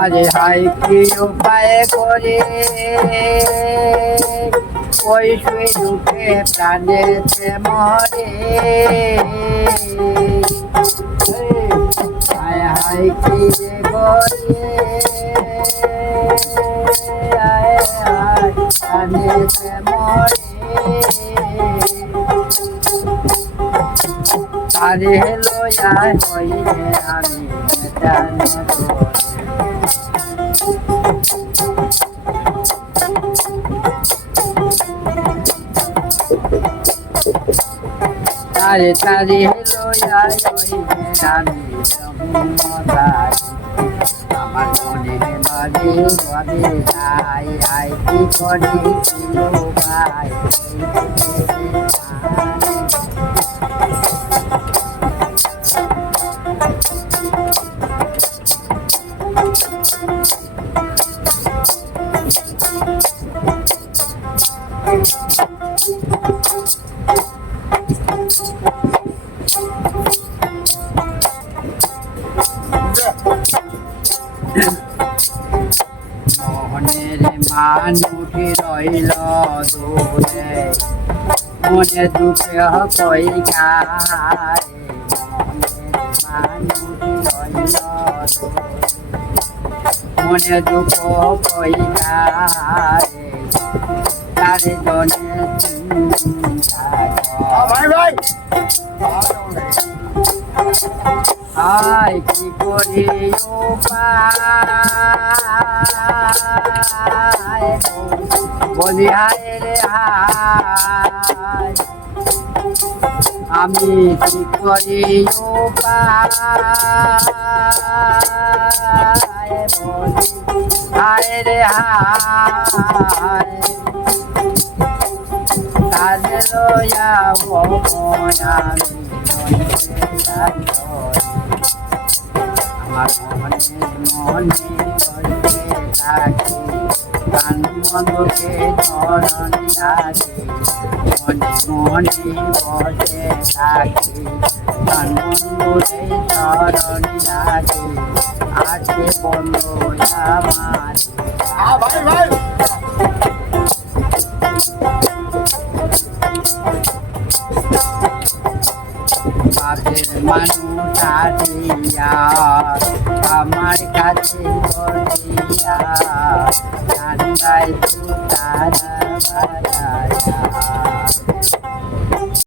আরে হাই কি উপায় করে ওই শুয়ে ঢুকে প্রাণেতে মরে হায় হায় কি যে করে হায় হায় প্রাণেতে মরে তারে লয়া হইলে আমি জানো তারে তারে লয়া হইলে আমি ব্রহ্মচারী আমার মনে বাজে বাজে যাই আই কি করি কিলো ভাই মোহনের মানুষে রইল দূরে মনে দুঃখে কই গায় মোহনের মানুষে রইল মনে দুঃখ কই গায় তার জনে চিন্তা আয় কি করি উপায় বলি হায় রে হায় আমি কি করি উপায় বলি হায় রে হায় তারে লয়া আমি আমার মনে করতে থাকি প্রাণ বন্ধুকে চরণ রাখি মনে মনে বসে থাকি প্রাণ বন্ধুকে চরণ রাখি আছে বন্ধু আমার বাপের মানুষ আসিয়া আমার কাছে বলিয়া জানলাই তারা বাজায়া